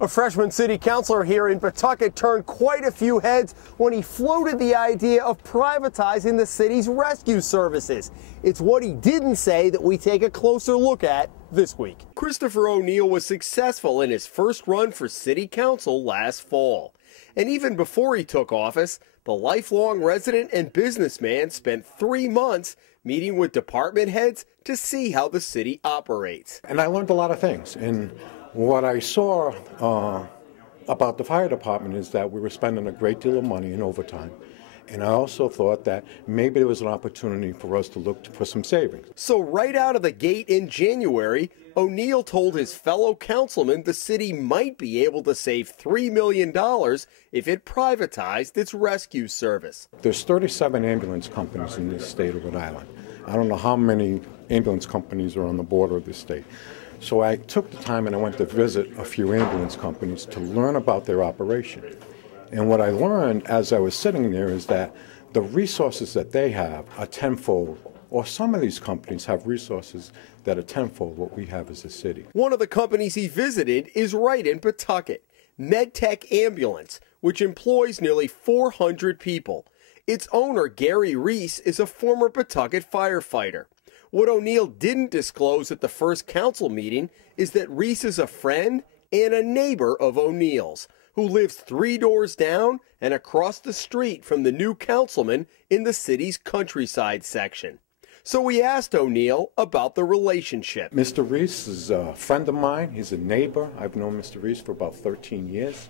A freshman city councilor here in Pawtucket turned quite a few heads when he floated the idea of privatizing the city's rescue services. It's what he didn't say that we take a closer look at this week. Christopher O'Neill was successful in his first run for city council last fall. And even before he took office, the lifelong resident and businessman spent 3 months meeting with department heads to see how the city operates. And I learned a lot of things. And what I saw about the fire department is that we were spending a great deal of money in overtime. And I also thought that maybe there was an opportunity for us to look for some savings. So right out of the gate in January, O'Neill told his fellow councilmen the city might be able to save $3 million if it privatized its rescue service. There's 37 ambulance companies in this state of Rhode Island. I don't know how many ambulance companies are on the border of this state. So I took the time and I went to visit a few ambulance companies to learn about their operation. And what I learned as I was sitting there is that the resources that they have are tenfold, or some of these companies have resources that are tenfold what we have as a city. One of the companies he visited is right in Pawtucket, MedTech Ambulance, which employs nearly 400 people. Its owner, Gary Reese, is a former Pawtucket firefighter. What O'Neill didn't disclose at the first council meeting is that Reese is a friend and a neighbor of O'Neill's, who lives 3 doors down and across the street from the new councilman in the city's countryside section. So we asked O'Neill about the relationship. Mr. Reese is a friend of mine. He's a neighbor. I've known Mr. Reese for about 13 years.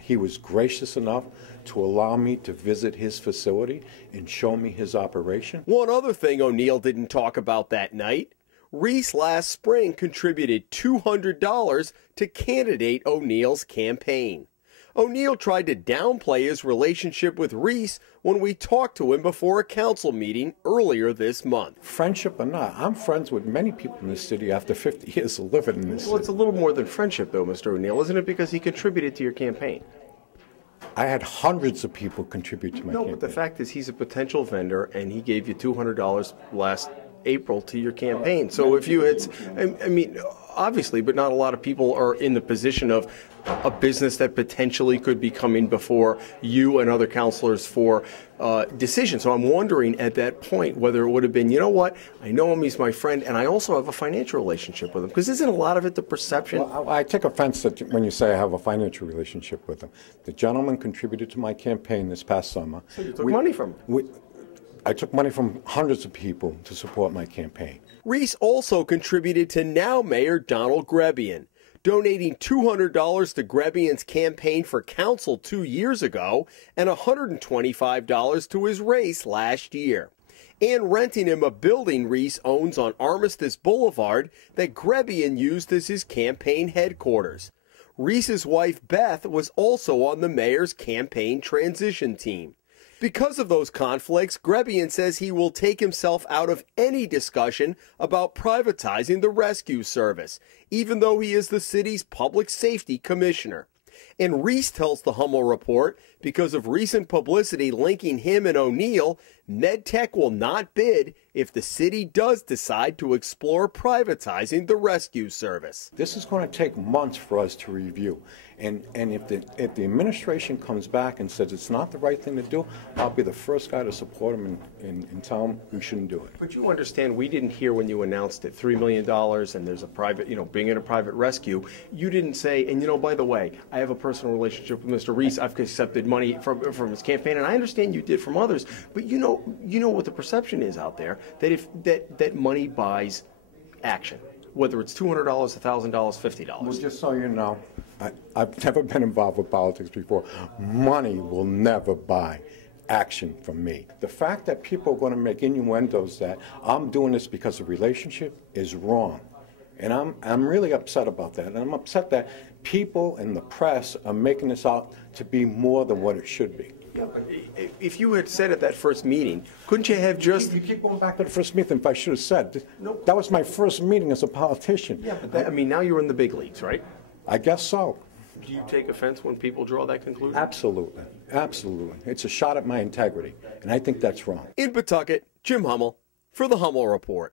He was gracious enough to allow me to visit his facility and show me his operation. One other thing O'Neill didn't talk about that night, Reese last spring contributed $200 to candidate O'Neill's campaign. O'Neill tried to downplay his relationship with Reese when we talked to him before a council meeting earlier this month. Friendship or not, I'm friends with many people in this city after 50 years of living in this city. Well, it's a little more than friendship, though, Mr. O'Neill, isn't it? Because he contributed to your campaign. I had hundreds of people contribute to my campaign. No, but the fact is he's a potential vendor, and he gave you $200 last April to your campaign. So if you had, I mean, obviously, but not a lot of people are in the position of a business that potentially could be coming before you and other councilors for decisions. So I'm wondering at that point whether it would have been, you know what, I know him, he's my friend, and I also have a financial relationship with him. Because isn't a lot of it the perception? Well, I take offense that when you say I have a financial relationship with him. The gentleman contributed to my campaign this past summer. So you took money from him? I took money from hundreds of people to support my campaign. Reese also contributed to now Mayor Donald Grebian, donating $200 to Grebian's campaign for council 2 years ago and $125 to his race last year, and renting him a building Reese owns on Armistice Boulevard that Grebian used as his campaign headquarters. Reese's wife Beth was also on the mayor's campaign transition team. Because of those conflicts, Grebian says he will take himself out of any discussion about privatizing the rescue service, even though he is the city's public safety commissioner. And Reese tells the Hummel Report, because of recent publicity linking him and O'Neill, MedTech will not bid if the city does decide to explore privatizing the rescue service. This is going to take months for us to review. And if the administration comes back and says it's not the right thing to do, I'll be the first guy to support them and tell them we shouldn't do it. But you understand, we didn't hear when you announced it, $3 million and there's a private, bring in a private rescue. You didn't say, and by the way, I have a personal relationship with Mr. Reese. I've accepted money from his campaign, and I understand you did from others. But you know what the perception is out there, that if that money buys action, whether it's $200, $1,000, $50. Well, just so you know, I've never been involved with politics before. Money will never buy action from me. The fact that people are going to make innuendos that I'm doing this because of relationship is wrong. And I'm really upset about that. And I'm upset that people in the press are making this out to be more than what it should be. Yeah, but if you had said at that first meeting, couldn't you have just... You keep going back to the first meeting. If I should have said, no. That was my first meeting as a politician. Yeah, but now you're in the big leagues, right? I guess so. Do you take offense when people draw that conclusion? Absolutely. Absolutely. It's a shot at my integrity, and I think that's wrong. In Pawtucket, Jim Hummel for the Hummel Report.